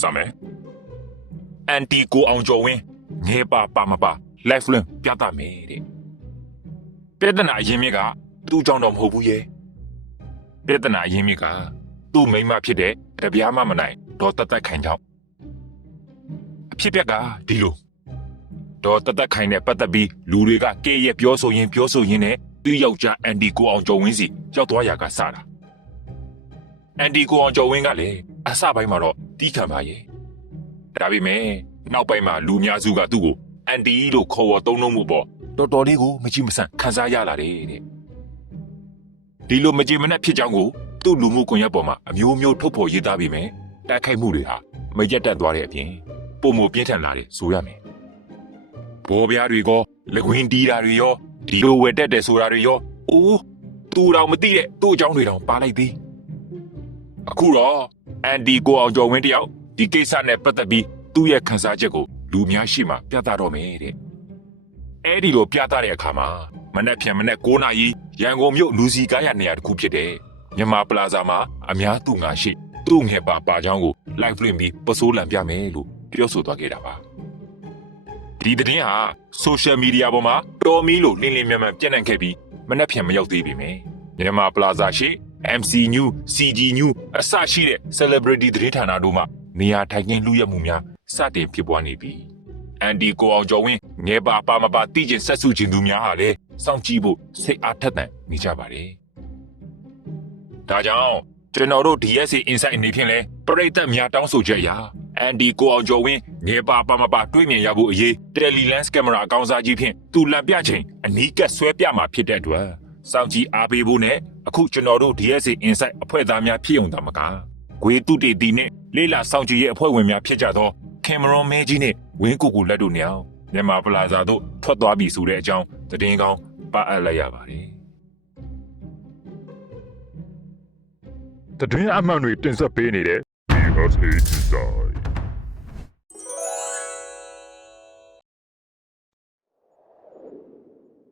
စမယ်အန်တီကိုအောင်ကျော်ဝင်းငယ်ပါပါမပါ life link ပြသမယ်တဲ့ပြဿနာအရင်မြစ်ကသူ့ကြောင့်တော့မဟုတ်ဘူးရဲ့ပြဿနာအရင်မြစ်ကသူ့မိန်းမဖြစ်တဲ့တပြားမှမနိုင်ဒေါ်တသက်ခိုင်ကြောင့်အဖြစ်ပြက်ကဒီလိုဒေါ်တသက်ခိုင်နဲ့ပတ်သက်ပြီးလူတွေကကဲရဲ့ပြောဆိုရင်ပြောဆိုရင်းနဲ့သူ့ယောက်ျားအန်တီကိုအောင်ကျော်ဝင်းစီရောက်သွားရာကစတာအန်တီကိုအောင်ကျော်ဝင်းကလည်း အစပိုင်းမှာတော့တီးခံပါရဲ့ဒါပေမဲ့နောက်ပိုင်းမှာလူများစုကသူ့ကိုအန်တီလို့ခေါ်ဝေါ်သုံးနှုန်းမှုပေါ့တော်တော်လေးကိုမကြည့်မဆန့်ခံစားရလာတယ်တဲ့ဒီလိုမကြည်မနှက်ဖြစ်ကြောင်းကိုသူ့လူမှုကွန်ရက်ပေါ်မှာအမျိုးမျိုးထုတ်ဖော်ရေးသားပြီးမယ်တိုက်ခိုက်မှုတွေဟာမရက်တက်သွားတဲ့အပြင်ပုံမပြင်းထန်လာတယ်ဆိုရမယ်ဘောပြားတွေကလက်ကွင်းတီးတာတွေရောဒီလိုဝယ်တက်တယ်ဆိုတာတွေရောအိုးသူတော်မသိတဲ့သူ့အကြောင်းတွေတောင်ပါလိုက်သေးအခုတော့ အန်ဒီကိုအောင်ကျော်ဝင်းတယောက်ဒီကိစ္စနဲ့ပတ်သက်ပြီးသူ့ရဲ့ခန်းစားချက်ကိုလူများရှိမှပြသတော့မယ်တဲ့အဲ့ဒီလိုပြသတဲ့အခါမှာမနေ့ပြန်မနေ့9နာရီရန်ကုန်မြို့လူစီကားရနေရာတစ်ခုဖြစ်တဲ့မြန်မာပလာဇာမှာအများသူငါရှိသူ့ငယ်ပါပါချောင်းကို live လွှင့်ပြီးပစိုးလံပြမယ်လို့ပြောဆိုသွားခဲ့တာပါဒီသတင်းဟာ social media ပေါ်မှာတော်မီလို့လင်းလင်းမြန်မြန်ပြန့်နှံ့ခဲ့ပြီးမနှက်ဖြန်မရောက်သေးပေမယ့်မြန်မာ Plaza ရှိ MC New CG New အစရှိတဲ့ celebrity သတင်းဌာနတို့မှနေရာထိုင်ခင်းလူရက်မှုများစတင်ဖြစ်ပွားနေပြီအန်ဒီကိုအောင်ကျော်ဝင်းငယ်ပါပါမပါတိကျင်ဆက်စုခြင်းသူများဟာလည်းစောင့်ကြည့်ဖို့စိတ်အားထက်သန်နေကြပါတယ်ဒါကြောင့်ကျွန်တော်တို့ DSC Insight အနေဖြင့်လဲပရိသတ်များတောင်းဆိုချက်အရာအန်ဒီကိုအောင်ကျော်ဝင်းငယ်ပါပါမပါတွေ့မြင်ရဖို့အရေး Telelens Camera အကောင်းစားကြီးဖြင့်သူလံပြချိန်အနီးကပ်ဆွဲပြမှာဖြစ်တဲ့အတွက် စောင့်ကြည့်အားပေးဖို့နဲ့အခုကျွန်တော်တို့ DSC Insight အဖွဲ့သားများဖြစ်ုံသာမကဂွေတုတေတီနဲ့လေးလာစောင့်ကြည့်ရဲ့အဖွဲ့ဝင်များဖြစ်ကြသောကင်မရွန်မဲကြီးနဲ့ဝင်းကိုကိုလက်တို့နဲ့မြန်မာပလာဇာတို့ထွက်သွားပြီဆိုတဲ့အကြောင်းသတင်းကောင်းပါအပ်လိုက်ရပါတယ်တတွင်းအမှန်တွေတင်ဆက်ပေးနေတဲ့ DSA Design